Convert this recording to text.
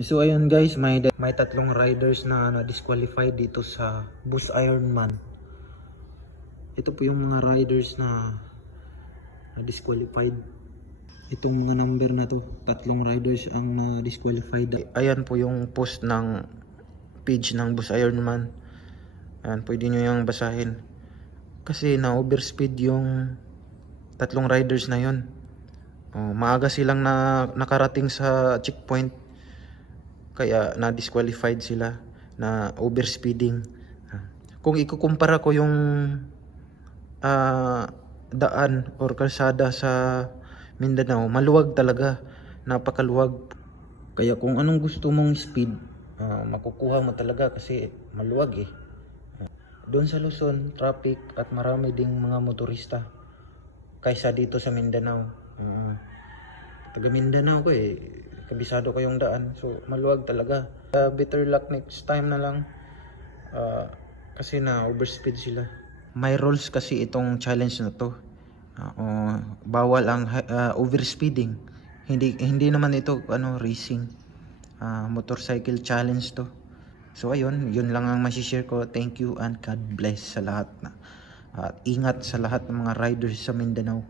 So ayun guys, may tatlong riders na disqualified dito sa Bus Ironman. Ito po yung mga riders na disqualified. Itong mga number na to, tatlong riders ang disqualified. Ayan po yung post ng page ng Bus Ironman. Ayan, pwede nyo yung basahin. Kasi na overspeed yung tatlong riders na yun. Maaga silang nakarating sa checkpoint. Kaya na-disqualified sila na overspeeding. Kung ikukumpara ko yung daan or kalsada sa Mindanao, maluwag talaga. Napakaluwag. Kaya kung anong gusto mong speed, makukuha mo talaga kasi maluwag eh. Doon sa Luzon, traffic at marami ding mga motorista kaysa dito sa Mindanao. Taga Mindanao ko eh, kabisado ko yung daan, so maluwag talaga. Better luck next time na lang, kasi na overspeed sila. May rules kasi itong challenge na to. Bawal ang overspeeding. Hindi naman ito racing, motorcycle challenge to. So ayun, yun lang ang masishare ko. Thank you and God bless sa lahat at ingat sa lahat ng mga riders sa Mindanao.